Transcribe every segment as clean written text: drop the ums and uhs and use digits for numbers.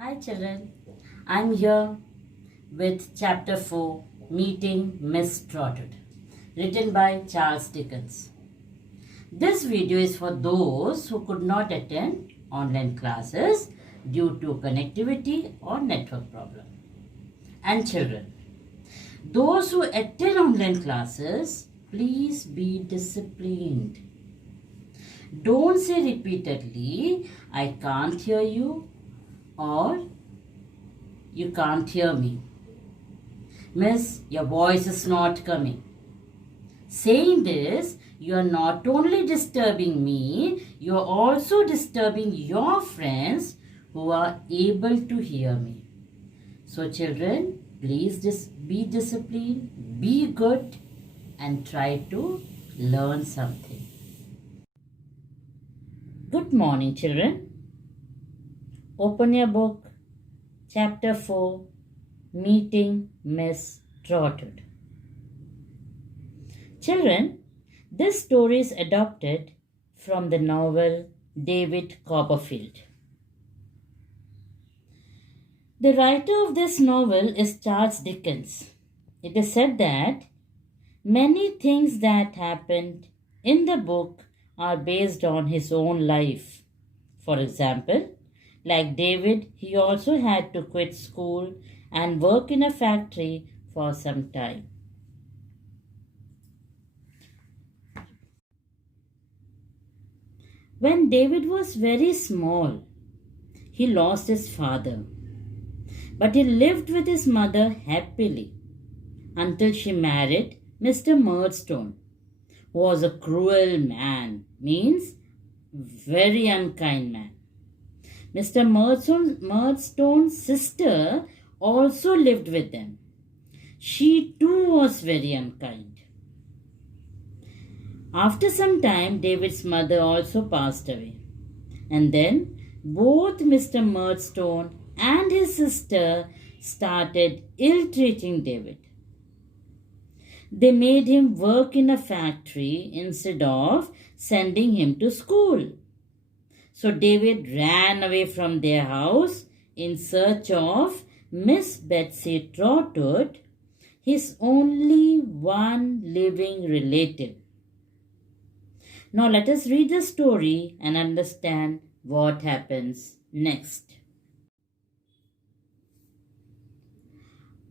Hi children, I'm here with chapter 4, Meeting Miss Trotwood, written by Charles Dickens. This video is for those who could not attend online classes due to connectivity or network problem. And children, those who attend online classes, please be disciplined. Don't say repeatedly, I can't hear you or you can't hear me. Miss, your voice is not coming. Saying this, you are not only disturbing me, you are also disturbing your friends who are able to hear me. So children, please be disciplined, be good and try to learn something. Good morning children. Open your book, chapter 4, Meeting Miss Trotwood. Children, this story is adapted from the novel David Copperfield. The writer of this novel is Charles Dickens. It is said that many things that happened in the book are based on his own life. For example, like David, he also had to quit school and work in a factory for some time. When David was very small, he lost his father, but he lived with his mother happily until she married Mr. Murdstone, who was a cruel man, means very unkind man. Mr. Murdstone's sister also lived with them. She too was very unkind. After some time, David's mother also passed away. And then both Mr. Murdstone and his sister started ill-treating David. They made him work in a factory instead of sending him to school. So David ran away from their house in search of Miss Betsy Trotwood, his only one living relative. Now let us read the story and understand what happens next.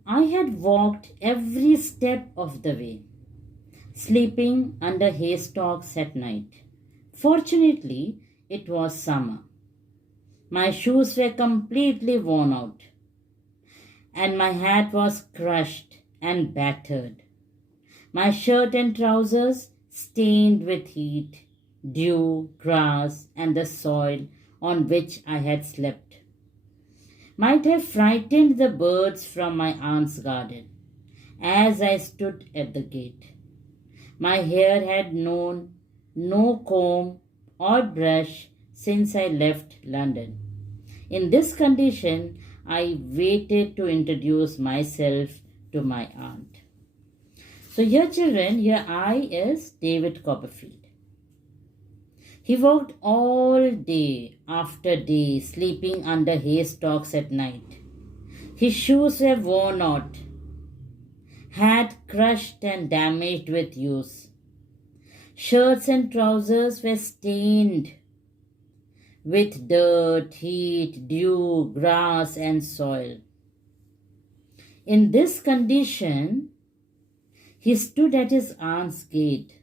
I had walked every step of the way, sleeping under haystacks at night. Fortunately, it was summer. My shoes were completely worn out, and my hat was crushed and battered. My shirt and trousers stained with heat, dew, grass, and the soil on which I had slept might have frightened the birds from my aunt's garden as I stood at the gate. My hair had known no comb or brush since I left London. In this condition, I waited to introduce myself to my aunt. So here children, here I is David Copperfield. He worked all day after day, sleeping under haystacks at night. His shoes were worn out, hat crushed and damaged with use. Shirts and trousers were stained with dirt, heat, dew, grass, and soil. In this condition, he stood at his aunt's gate.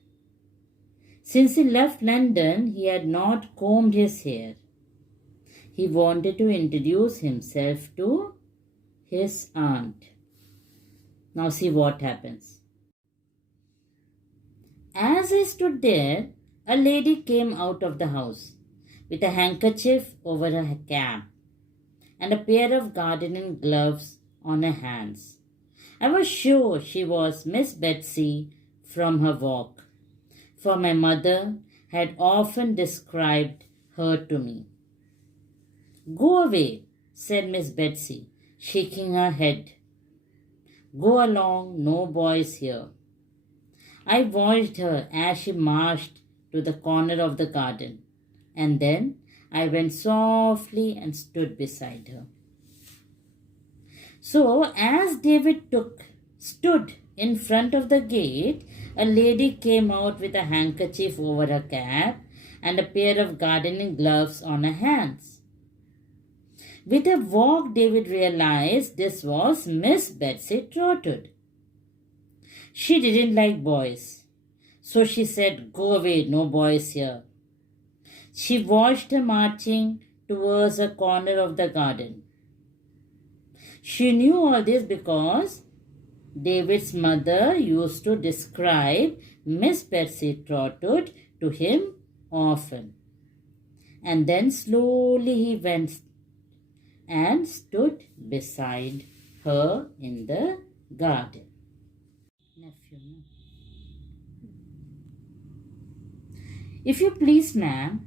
Since he left London, he had not combed his hair. He wanted to introduce himself to his aunt. Now see what happens. As I stood there, a lady came out of the house with a handkerchief over her cap and a pair of gardening gloves on her hands. I was sure she was Miss Betsy from her walk, for my mother had often described her to me. "Go away," said Miss Betsy, shaking her head. "Go along, no boys here." I watched her as she marched to the corner of the garden, and then I went softly and stood beside her. So, as David stood in front of the gate, a lady came out with a handkerchief over her cap and a pair of gardening gloves on her hands. With a walk, David realized this was Miss Betsy Trotwood. She didn't like boys, so she said, "Go away, no boys here." She watched her marching towards a corner of the garden. She knew all this because David's mother used to describe Miss Betsy Trotwood to him often. And then slowly he went and stood beside her in the garden. Nephew, no? "If you please, ma'am,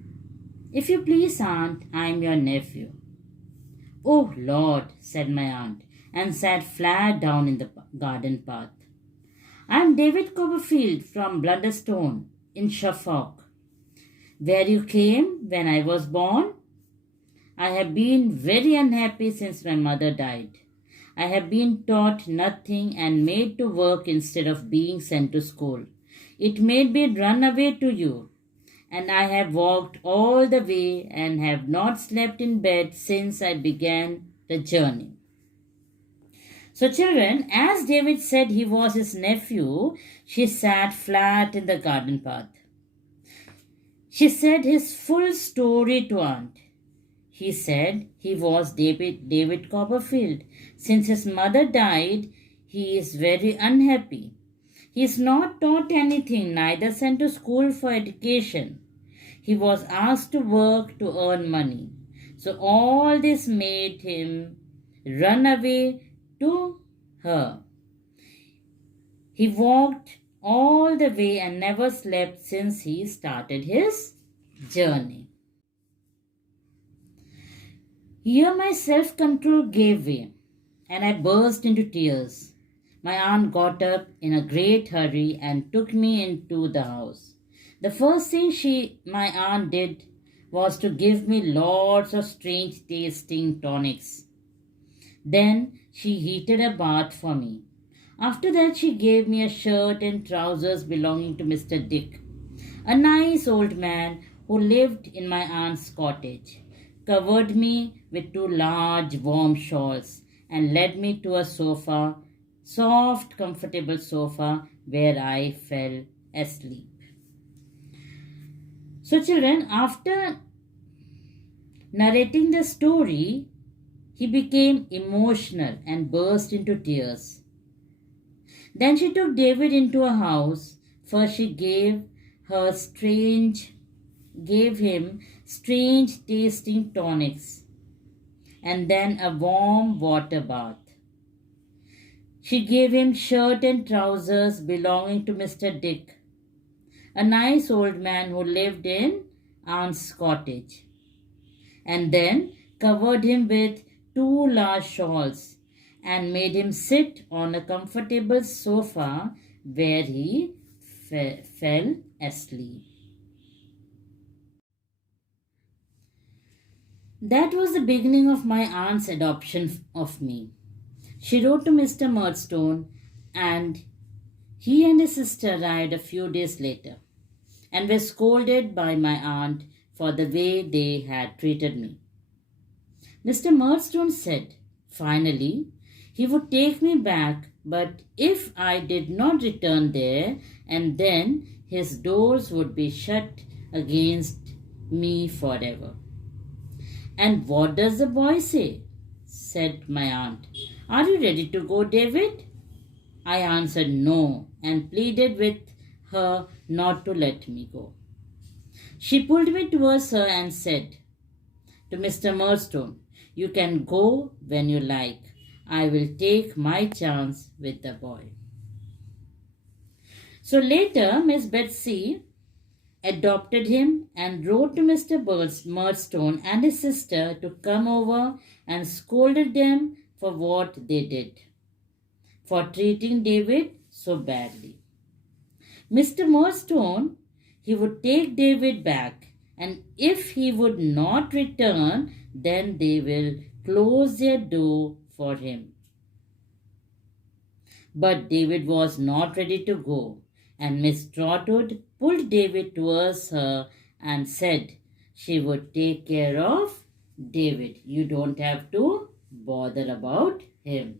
if you please, aunt, I am your nephew." "Oh, Lord," said my aunt, and sat flat down in the garden path. "I am David Copperfield from Blunderstone in Suffolk, where you came when I was born. I have been very unhappy since my mother died. I have been taught nothing and made to work instead of being sent to school. It made me run away to you, and I have walked all the way and have not slept in bed since I began the journey." So, children, as David said he was his nephew, she sat flat in the garden path. She said his full story to aunt. He said he was David Copperfield. Since his mother died, he is very unhappy. He is not taught anything, neither sent to school for education. He was asked to work to earn money. So all this made him run away to her. He walked all the way and never slept since he started his journey. Here my self-control gave way, and I burst into tears. My aunt got up in a great hurry and took me into the house. The first thing my aunt did was to give me lots of strange tasting tonics. Then she heated a bath for me. After that, she gave me a shirt and trousers belonging to Mr. Dick, a nice old man who lived in my aunt's cottage, covered me with two large warm shawls, and led me to a soft, comfortable sofa where I fell asleep. So, children, after narrating the story, he became emotional and burst into tears. Then she took David into her house. First, she gave him strange tasting tonics, and then a warm water bath. She gave him shirt and trousers belonging to Mr. Dick, a nice old man who lived in aunt's cottage, and then covered him with two large shawls and made him sit on a comfortable sofa where he fell asleep. That was the beginning of my aunt's adoption of me. She wrote to Mr. Murdstone, and he and his sister arrived a few days later and were scolded by my aunt for the way they had treated me. Mr. Murdstone said, finally, he would take me back, but if I did not return there, and then his doors would be shut against me forever. "And what does the boy say?" said my aunt. "Are you ready to go, David?" I answered no and pleaded with her not to let me go. She pulled me towards her and said to Mr. Murdstone, "You can go when you like. I will take my chance with the boy." So later, Miss Betsy adopted him and wrote to Mr. Murdstone and his sister to come over and scolded them for what they did, for treating David so badly. Mr. Murdstone, he would take David back, and if he would not return, then they will close their door for him. But David was not ready to go, and Miss Trotwood pulled David towards her and said she would take care of David. You don't have to bother about him.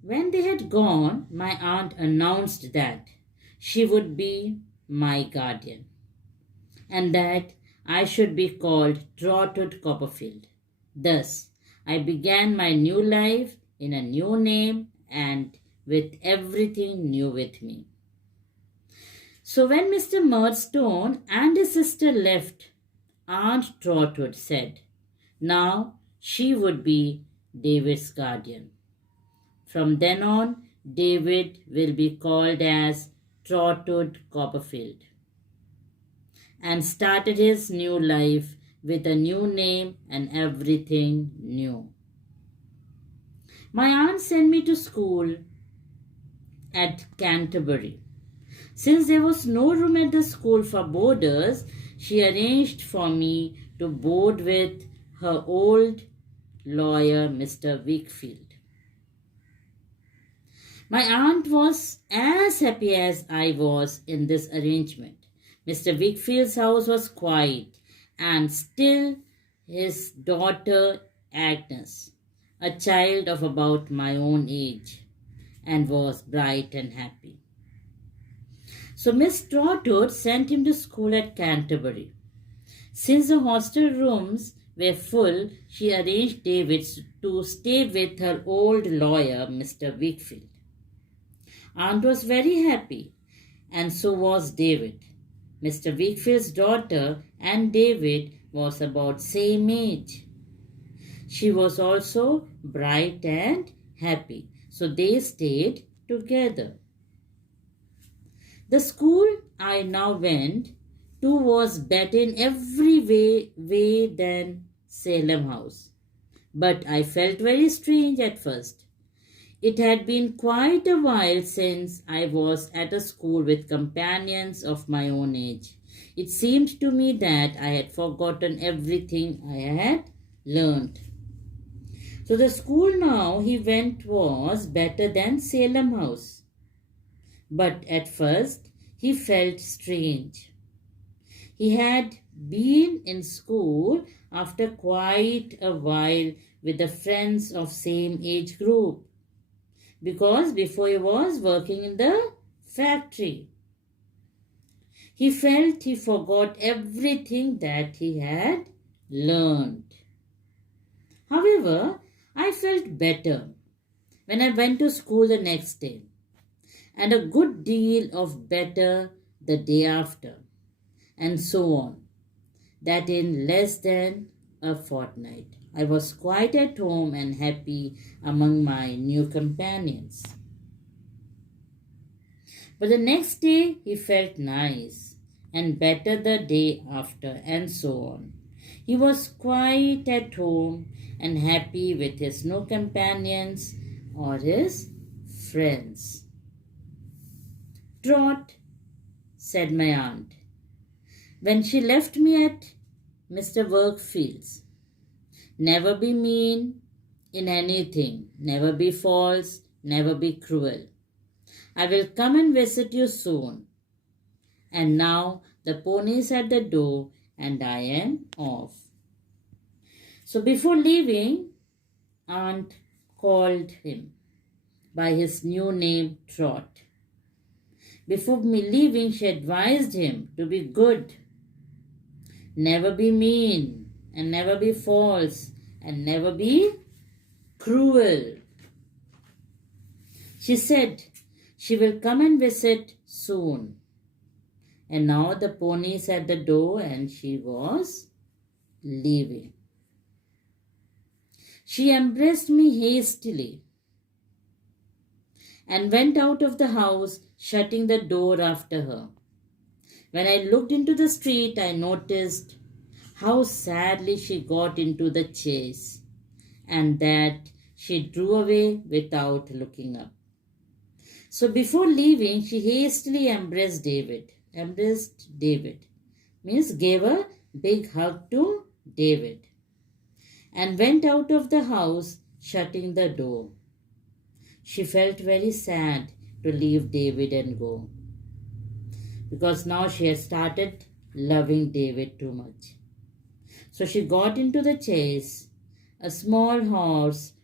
When they had gone, my aunt announced that she would be my guardian and that I should be called Trotwood Copperfield. Thus, I began my new life in a new name and with everything new with me. So when Mr. Murdstone and his sister left, Aunt Trotwood said, now she would be David's guardian. From then on, David will be called as Trotwood Copperfield and started his new life with a new name and everything new. My aunt sent me to school at Canterbury. Since there was no room at the school for boarders, she arranged for me to board with her old lawyer, Mr. Wakefield. My aunt was as happy as I was in this arrangement. Mr. Wakefield's house was quiet, and still his daughter Agnes, a child of about my own age, and was bright and happy. So Miss Trotwood sent him to school at Canterbury. Since the hostel rooms were full, she arranged David to stay with her old lawyer, Mr. Wakefield. Aunt was very happy, and so was David. Mr. Wakefield's daughter and David was about same age. She was also bright and happy, so they stayed together. The school I now went to was better in every way than Salem House. But I felt very strange at first. It had been quite a while since I was at a school with companions of my own age. It seemed to me that I had forgotten everything I had learned. So the school now he went was better than Salem House. But at first he felt strange. He had been in school after quite a while with the friends of same age group, because before he was working in the factory. He felt he forgot everything that he had learned. However, I felt better when I went to school the next day, and a good deal of better the day after, and so on. That in less than a fortnight, I was quite at home and happy among my new companions. But the next day he felt nice, and better the day after, and so on. He was quite at home and happy with his new companions or his friends. Trot, said my aunt, when she left me at Mr. Wakefield's, never be mean in anything, never be false, never be cruel. I will come and visit you soon. And now the pony is at the door and I am off. So before leaving, Aunt called him by his new name, Trot. Before me leaving, she advised him to be good, never be mean, and never be false, and never be cruel. She said she will come and visit soon. And now the pony is at the door and she was leaving. She embraced me hastily and went out of the house, shutting the door after her. When I looked into the street, I noticed how sadly she got into the chase, and that she drew away without looking up. So before leaving, she hastily embraced David. Embraced David means gave a big hug to David and went out of the house, shutting the door. She felt very sad to leave David and go because now she had started loving David too much. So she got into the chase, a small horse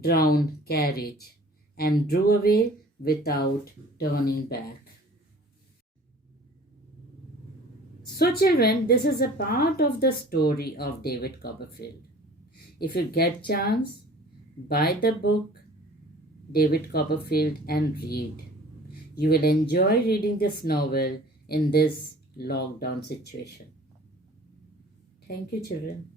drawn carriage, and drew away without turning back. So, children, this is a part of the story of David Copperfield. If you get chance, buy the book David Copperfield and read. You will enjoy reading this novel in this lockdown situation. Thank you, children.